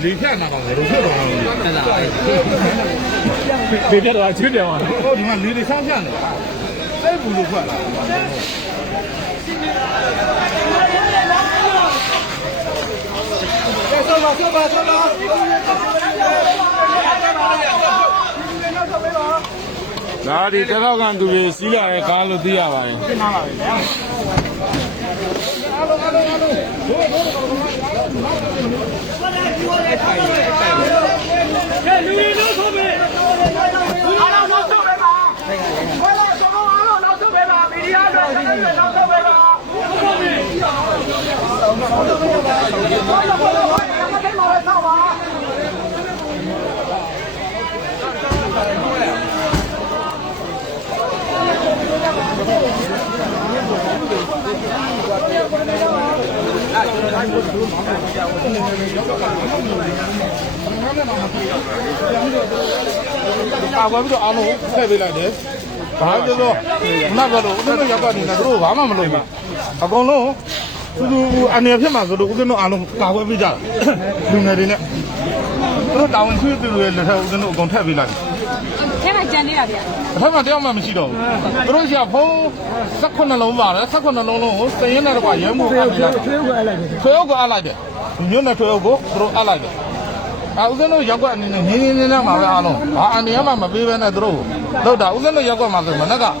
离片那个，我都知道。离片多少？9点嘛。哦，你看离得上线的，再不就快了。上吧，上吧，上吧。哪里这套干都是西来的，干了对呀吧？啊，我不是阿龙太回来的，他就说那个路，那个要搞定，那个路完了没路嘛？他讲路，就是按年片嘛，是路，我跟那阿龙打过回家，另外的呢，那大文区就是那他我跟那讲太回来的。天还见你那边？他们这样嘛没知道，不是下坡19楼吧了，19楼，深夜那的话，全部安来的，全部安来的，你那全部不是安来的。啊，我跟那要管你那嘛阿龙，啊，你嘛没别那都，都da，我跟那要管嘛是嘛那个，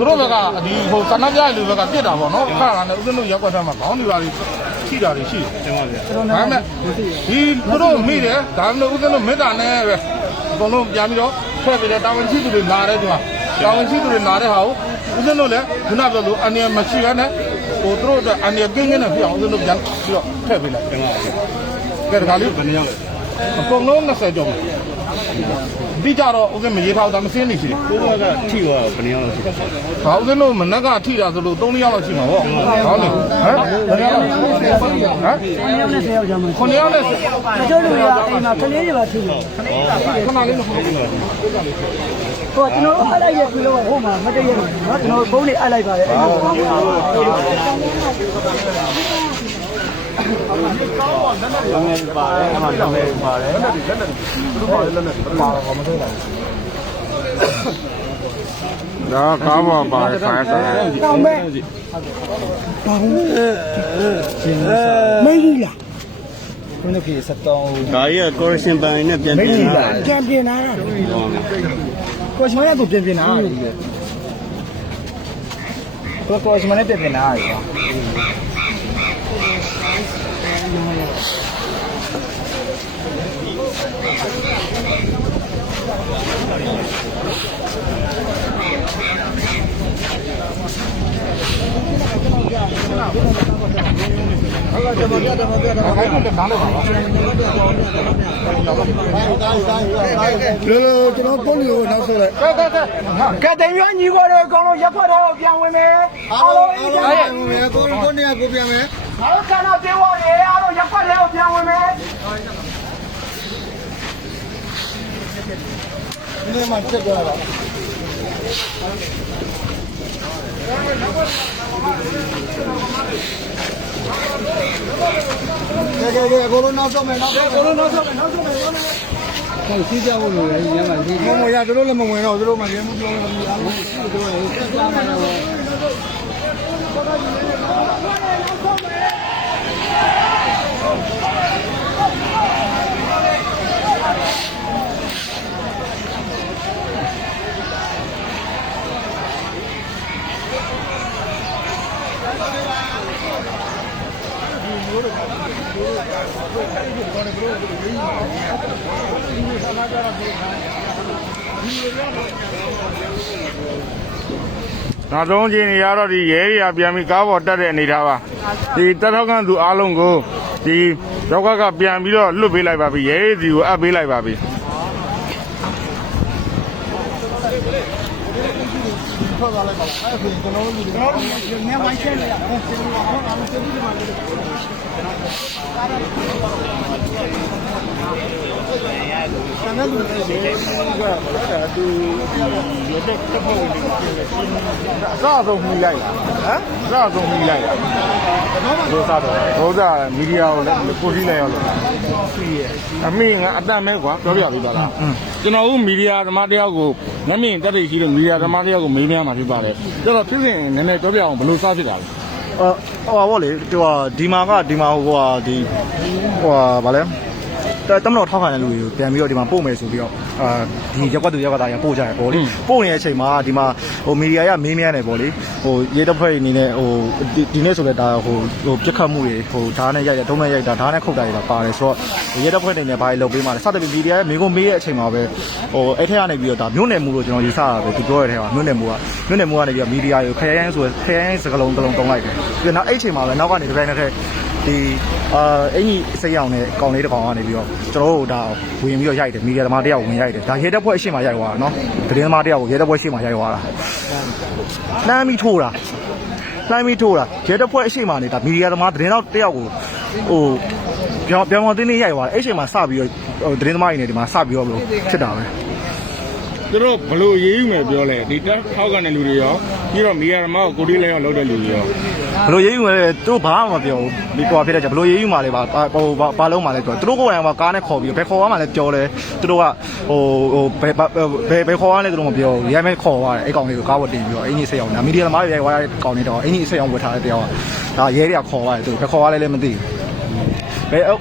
我那个你以后三那家里那个别的话，喏，看看那我跟那要管什么，搞你话的，气点的气，咱们，你不都没的，咱们我跟那没干呢呗，搞那家里头。特别的大文区都是拿的对吧？大文区都是拿的好，我跟那嘞，就那个路，安尼没去完呢，我都是安尼跟着那票，我跟那讲，是吧？特别的，这个咖喱怎么样？广东那谁做？比较了，我跟没一套，咱们先进去。我那个替我不能了去。好，我跟那们那个替的是路东里要了去嘛？哦，好嘞，คนนี้เนี่ยเสียเอาจำมั้ยคนนี้เนี่ยကျော်လူရအိမ်မှာကလေးတွေပါဖြစ်လို့ခဏလေးဟိုကျွန်တော်အားလိုက်ရပြီလို့ဟိုမှာမတည့်ရဘူးเนาะကျွန်တော်ဖုန်းလေးအားလိုက်ပါတယ်အဲ့လိုဒါကားပေါ်ပါဖိုင်ဆိုင်တောင်းမဲ့တောင်းမေးကြီးလားဘယ်လိုဖြစ်73ဒါကြီးကကော်ရှင်ပိုင်းနဲ့ပြန်ပြင်လာတယ်ပြန်ပြင်လာကိုရှင်မရသူပြန်ပြင်လာတယ်ကိုရှင်မလည်းပြန်ပြင်လာတယ်ဟုတ်ကဲ့ကျွန်တော်ပြတယ်မပြတယ်ခိုင်းလို့လည်းနားလို့ပါ ကျွန်တော်ပုံလေးကိုနောက်ဆုတ်လိုက်က ဲတင်ရွညီကိုတွေအကုန်လုံးရက်ခွက်တော့ပြန်ဝင်မယ်အားလုံးအေးကြတယ် ကိုနေရာကိုပြန်မယ် ငါတို့ကနာပြေဝရဲအားလုံးရက်ခွက်တော့ပြန်ဝင်မယ် ဒီမှာချက်ကြတာကဲကိုလိုနောက်ဆုံးမယ်နောက်ဆုံးစီးကြဖို့လိုတယ်ညမှာစီးမမရတို့လည်းမဝင်တော့တို့မှရဲမှုပြောလို့မရဘူးတို့လည်းဆက်စားနေတော့နောက်ဆုံးချင်းနေရတော့ဒီရဲတွေကပြန်ပြီးကားပေါ်တက်တဲ့အနေထားပါဒီတက်ထောက်ကန်သူအားလုံးကိုဒီရောက်ကပြန်ပြီးတော့လွတ်ပေးလိုက်ပါပြီရဲစီကိုအပ်ပေးလိုက်ပါပြီထွက်သွားလိုက်ပါအဲ့ဒါကျွန်တော်တို့ညမိုင်းချက်နေရအောင်ကျွန်တော်ဟောအောင်ဆက်ပြီးဒီမှာဆန္ဒလူတွေလည်းကသူရုပ်တက်ဖို့နေတယ်အစားဆုံးမိလိုက်လားဟမ်အစားဆုံးမိလိုက်လားဘုရားမီဒီယာကိုလည်းကိုကြီးလိုက်ရောက်လို့အမေငါအတန်မဲကွာပြောပြပြီးသွားလားကျွန်တော်တို့မီဒီယာဓမ္မတယောက်ကိုငမင်းတက်တိရှိလို့မီဒီယာဓမ္မတယောက်ကိုမေးမြန်းမှာဖြစ်ပါတယ်ကျတော့ဖြစ်စဉ်နည်းနည်းပြောပြအောင်ဘယ်လိုစားဖြစ်တာလဲဟိုပါဗောလေဒီမှာဟိုဗာလဲတမတော်ထောက်ခံတဲ့လူတွေကိုပြန်ပြီးတော့ဒီမှာပို့မယ်ဆိုပြီးတော့ဒီရက်ကွက်သူရက်ကွက်သားရပို့ကြရပေါ့လေပို့နေတဲ့အချိန်မှာဒီမှာမီဒီယာရမေးမြန်းတယ်ပေါ့လေရဲတပ်ဖွဲ့အနေနဲ့ဒီနေ့ဆိုလဲဒါပြစ်ခတ်မှုတွေဓာတ်နဲ့ရိုက်တယ်ဒုံးနဲ့ရိုက်တာဓာတ်နဲ့ခုတ်တာတွေပါတယ်ဆိုတော့ရဲတပ်ဖွဲ့အနေနဲ့ဘာတွေလုပ်ပေးမှလဲစသဖြင့်မီဒီယာရမေးခွန်းမေးတဲ့အချိန်မှာပဲအဲ့ထက်ကနေပြီးတော့ဒါမြို့နယ်မှုလို့ကျွန်တော်ယူဆတာပဲသူပြောရတဲ့ထဲမှာမြို့နယ်မှုကနေပြီးတော့မီဒီယာကိုခရိုင်စကလုံးတုံးလိုက်တယ်ပြီးတော့နောက်အဲ့ချိန်မှာပဲနောက်ကနေတစ်ပိုင်းတစ်ခါဒီအင်ကြီးစိတ်ရောင်နဲ့ကောင်လေးတစ်ကောင်ကနေပြီးတော့ကျွန်တော်တို့ဒါဝင်ပြီးတော့ရိုက်တယ်မီဒီယာသမားတယောက်ဝင်ရိုက်တယ်ဒါရဲတပ်ဖွဲ့အရှိမရိုက်သွားတာနော်သတင်းသမားတယောက်ကိုရဲတပ်ဖွဲ့အရှိမရိုက်သွားတာလှမ်းပြီးထိုးတာရဲတပ်ဖွဲ့အရှိမနေတာမီဒီယာသမားသတင်းတော့တယောက်ကိုပြောင်းတင်းရိုက်သွားတယ်အဲ့ချိန်မှာစပြီးတော့သတင်းသမားတွေနေဒီမှာစပြီးတော့ဖြစ်တာပဲသူတို့ဘလို့ရေးယူမယ်ပြောလဲဒီတက်ထောက်ကန်တဲ့လူတွေရောပြီးတော့မီယာဓမ္မကိုကိုတီးလဲရောက်လုပ်တဲ့လူတွေရောဘလို့ရေးယူမယ်သူတို့ဘာမှမပြောဘူးဒီကွာဖြစ်တဲ့ချက်ဘလို့ရေးယူမှာလဲဘာလုံးမှာလဲပြောသူတို့ကိုယ်တိုင်ကကားနဲ့ခေါ်ပြီးဘယ်ခေါ်ရမှာလဲပြောလဲသူတို့ကဘယ်ခေါ်ရလဲသူတို့မပြောဘူးရဲမဲခေါ်သွားတယ်အဲ့ကောင်လေးကိုကားဝတ်တင်ပြီးတော့အင်ကြီးဆက်အောင်မီဒီယာသမားတွေရိုက်သွားတဲ့ကောင်လေးတော့အင်ကြီးဆက်အောင်ဝတ်ထားတဲ့တယောက်ကဒါရဲတွေကခေါ်သွားတယ်သူဘယ်ခေါ်ရလဲလည်းမသိဘူး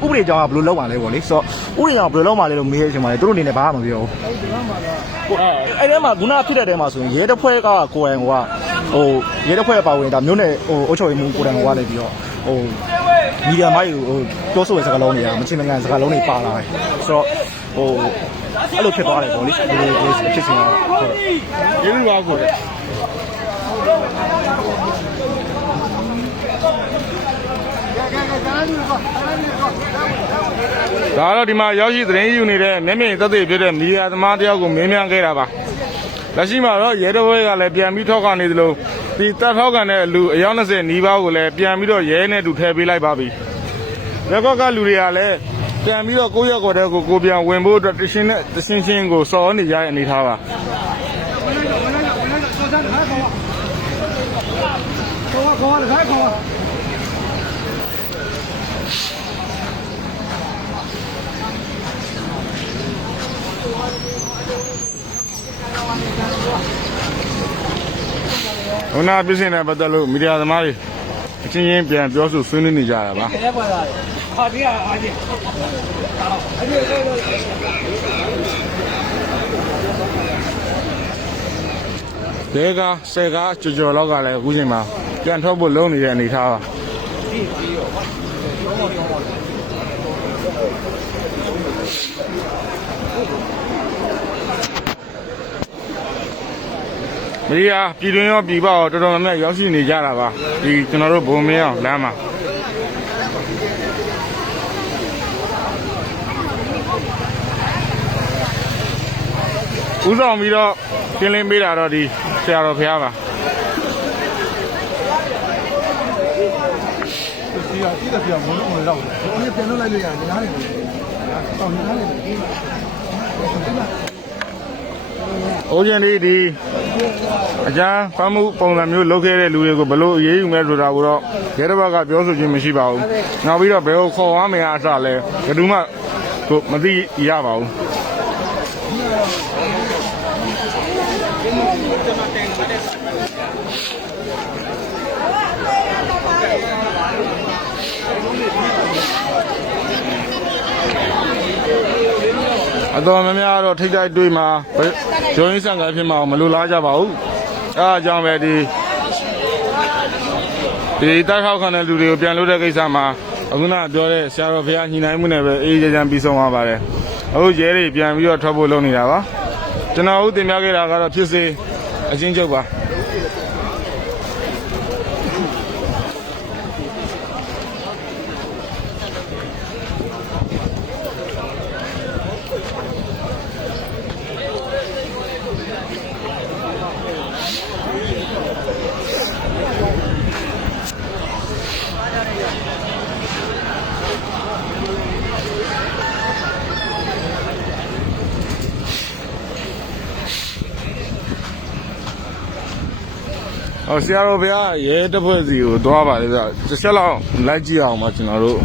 ဥပဒေကြောင်းကဘယ်လိုလုပ်မှာလဲပေါ့လေဆိုတော့ဥပဒေကြောင်းဘယ်လိုလုပ်မှာလဲလို့မေးတဲ့အချိန်မှာလေသူတို့အနေနဲ့ဘာမှမပြောဘူးအဲ့ထဲမှာခုနဖြစ်တဲ့တဲမှာဆိုရင်ရဲတပ်ဖွဲ့ကကိုယ်တိုင်ကရဲတပ်ဖွဲ့ပါဝင်ဒါမျိုးနဲ့အုပ်ချုပ်ရေးမှုကိုယ်တိုင်ကနေပြီးတော့မီဒီယာမိုင်းကိုပြောဆိုတဲ့စကားလုံးတွေကမချင်းမကန်စကားလုံးတွေပါလာတယ်ဆိုတော့အဲ့လိုဖြစ်သွားတယ်ပေါ့လေဒီဖြစ်စဉ်ကရေးလူပါကိုဒါတော့ဒီမှာရောက်ရှိသတင်းယူနေတဲ့မျက်မြင်သက်သေဖြစ်တဲ့မီဒီယာသမားတယောက်ကိုမေးမြန်းခဲ့တာပါလက်ရှိမှာတော့ရဲတပ်ဖွဲ့ကလည်းပြန်ပြီးထောက်ခံနေသလိုဒီတပ်ထောက်ခံတဲ့လူအယောက်20နီးပါးကိုလည်းပြန်ပြီးတော့ရဲနဲ့တူထည့်ပေးလိုက်ပါပြီရက်ကွက်ကလူတွေကလည်းပြန်ပြီးတော့ကိုယ့်ရက်ကွက်တဲ့ကိုပြန်ဝင်ဖို့အတွက်တရှင်းကိုစော်နေကြတဲ့အနေထားပါဟိုနာပြင်းနေတဲ့ပတ်သက်လို့မီဒီယာသမားတွေအချင်းချင်းပြန်ပြောဆိုဆွေးနွေးနေကြတာပါဒေကာဆယ်ကားကြော်လောက်ကလည်းအခုချိန်မှာပြန်ထွက်ဖို့လုံးနေတဲ့အနေထားပါမီဒီယာပြည်တွင်းရောပြည်ပရောတော်တော်များများရောက်ရှိနေကြတာပါဒီကျွန်တော်တို့ဘုံမင်းအောင်လမ်းမှာ ဦးဆောင်ပြီးတော့ပြင်းလင်းပေးတာတော့ဒီဆရာတော်ဖရားပါဒီကတိတဲ့ပြမလို့မလို့တော့ဘုံနဲ့ပြန်လို့လိုက်လို့ရတယ်နားနေတယ်တောင်းနားနေတယ်အိုးကျန်လေးဒီအကြမ်းဖမ်းမှုပုံစံမျိုးလုပ်ခဲ့တဲ့လူတွေကိုဘလို့အရေးယူမဲ့ဆိုတာကိုတော့ရဲတစ်ဘက်ကပြောဆိုခြင်းမရှိပါဘူး။နောက်ပြီးတော့ဘယ်ကိုခေါ်ရမယ်အစလဲဘယ်သူမှမသိရပါဘူး။အတော်များများတော့ထိတ်တိုက်တွေးမှာဂျိုင်းဆန်ကဖြစ်မှာမလိုလားကြပါဘူး။အဲအကြောင်းပဲဒီတိုက်ခေါက်ခံတဲ့လူတွေကိုပြန်လို့တဲ့ကိစ္စမှာအခုနပြောတဲ့ဆရာတော်ဘုရားညီနိုင်မှုနဲ့ပဲအေးအေးချမ်းချမ်းပြီးဆုံးသွားပါတယ်။အခုရဲတွေပြန်ပြီးတော့ထွက်ဖို့လုပ်နေတာပါ။ကျွန်တော်ဦးတင်ပြခဲ့တာကတော့ဖြစ်စေအချင်းချုပ်ပါဆရာတော်ဘုရားရဲတပ်ဖွဲ့စီကိုသွားပါလေဗျတစ်ချက်လောက်လိုက်ကြည့်အောင်ပါကျွန်တော်တို့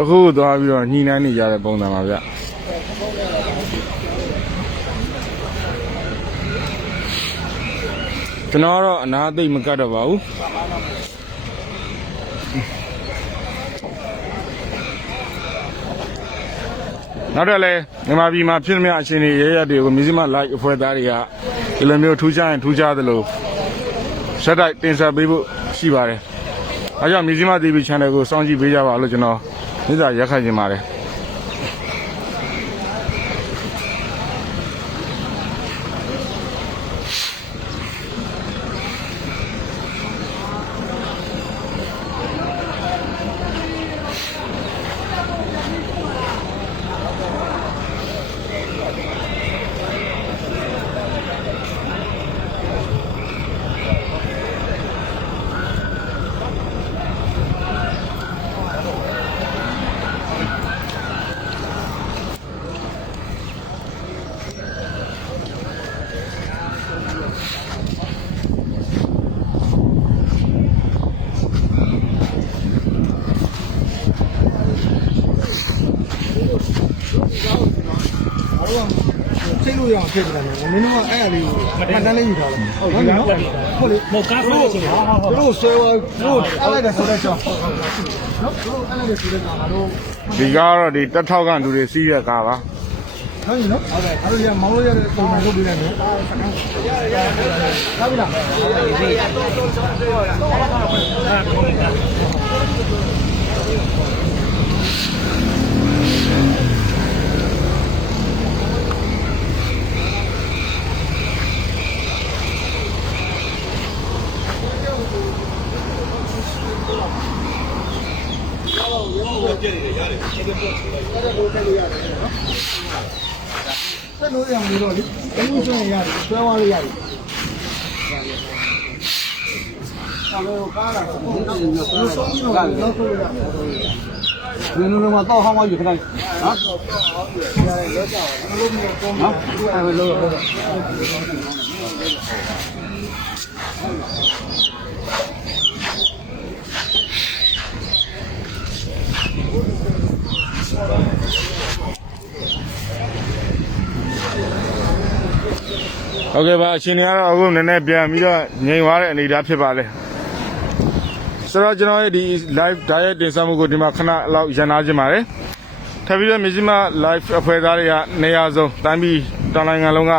အခုသွားပြီးတော့ညှိနှိုင်းနေကြတဲ့ပုံစံပါဗျကျွန်တော်တော့အနာသိမကတ်တော့ပါဘူးနောက်တော့လည်းမြန်မာပြည်မှာဖြစ်သမျှအချင်းတွေရဲရဲတွေကိုမြစည်းမလိုက်အဖွဲ့သားတွေကဒီလိုမျိုးထူးခြားရင်ထူးခြားသလိုဆက်တိုက်တင်ဆက်ပေးဖို့ရှိပါတယ်အဲကြောင့်မြစည်းမ TV Channel ကိုစောင့်ကြည့်ပေးကြပါလို့ကျွန်တော်မိသားရက်ခိုင်ခြင်းပါတယ်စိတ်လို့ရအောင်ဖြစ်ကြတယ်။မင်းတို့ကအဲ့အလေးကိုမှတ်တမ်းလေးယူထားတယ်။ဟုတ်ကဲ့။ဟုတ်လေ။မကားဆိုးချင်တာ။တို့ဆွဲဝါတို့အဲ့လိုက်တဲ့ဆိုတဲ့ကြောင့်။နော်တို့အဲ့လိုက်တဲ့ဆိုတဲ့ကောင်ကတော့ဒီကားတော့ဒီတက်ထောက်ကလူတွေစီးရကားပါ။ဟုတ်ပြီနော်။ဟုတ်ကဲ့။အဲ့လိုရမောင်းလို့ရတဲ့ပုံစံလုပ်ပေးလိုက်မယ်။ဟုတ်ပြီလားဆက်လို့ရအောင်လို့လေဘယ်လိုဆွဲရရတယ်ဆွဲသွားလို့ရတယ်ဆောင်းလို့ကားလာတော့ဆုံးပြီးတော့လောက်ဆိုရဘယ်လိုလဲမတော့ဟောင်းမယူခိုင်းနော်ရတယ်လောကြပါဘူးလုံးမျိုးပုံနော်အဲ့လိုလို့ ဟုတ်ကဲ့ပါအချိန်ကတော့အခုနည်းနည်းပြန်ပြီးတော့ငြိမ်သွားတဲ့အနေအထားဖြစ်ပါလေဆိုတော့ကျွန်တော်ရဲ့ဒီ live diet တင်ဆက်မှုကိုဒီမှာခဏလောက်ရန်နာခြင်းပါတယ်ထပ်ပြီးတော့မြစီမ live အဖွဲ့သားတွေကနေရာဆုံးတိုင်းပြည်တောင်နိုင်ငံလုံးက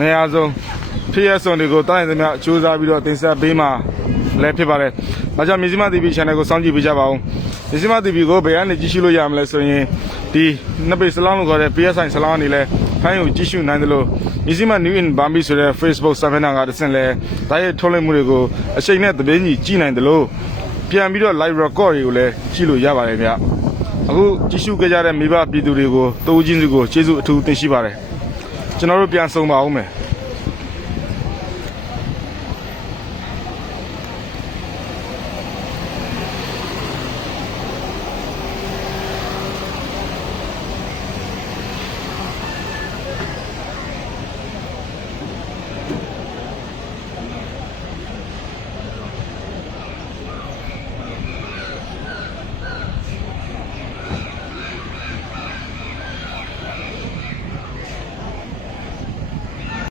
နေရာဆုံးဖြစ်ရဆုံးတွေကိုတိုင်းသမျှစူးစမ်းပြီးတော့တင်ဆက်ပေးမှာလည်းဖြစ်ပါတယ်။ဒါကြောင့်မြစီမ TV channel ကိုစောင့်ကြည့်ပေးကြပါဦး။မြစီမ TV ကိုဘယ်ကနေကြည့်ရှုလို့ရမလဲဆိုရင်ဒီနှစ်ပေစလောင်းလို့ခေါ်တဲ့ PSI စလောင်းအနေနဲ့ဖိုင်းကိုကြည့်ရှုနိုင်တယ်လို့မြစီမ New in Bambi ဆိုတဲ့ Facebook စာမျက်နှာကတစ်ဆင့်လဲဒါရဲ့ထုတ်လွှင့်မှုတွေကိုအချိန်နဲ့တပြေးညီကြည့်နိုင်တယ်လို့ပြန်ပြီးတော့ live record တွေကိုလည်းကြည့်လို့ရပါတယ်ဗျ။အခုကြည့်ရှုကြတဲ့မိဘပြည်သူတွေကိုတိုးချင်းစုကိုကျေးဇူးအထူးတင်ရှိပါတယ်။ကျွန်တော်တို့ပြန်ဆုံပါဦးမယ်။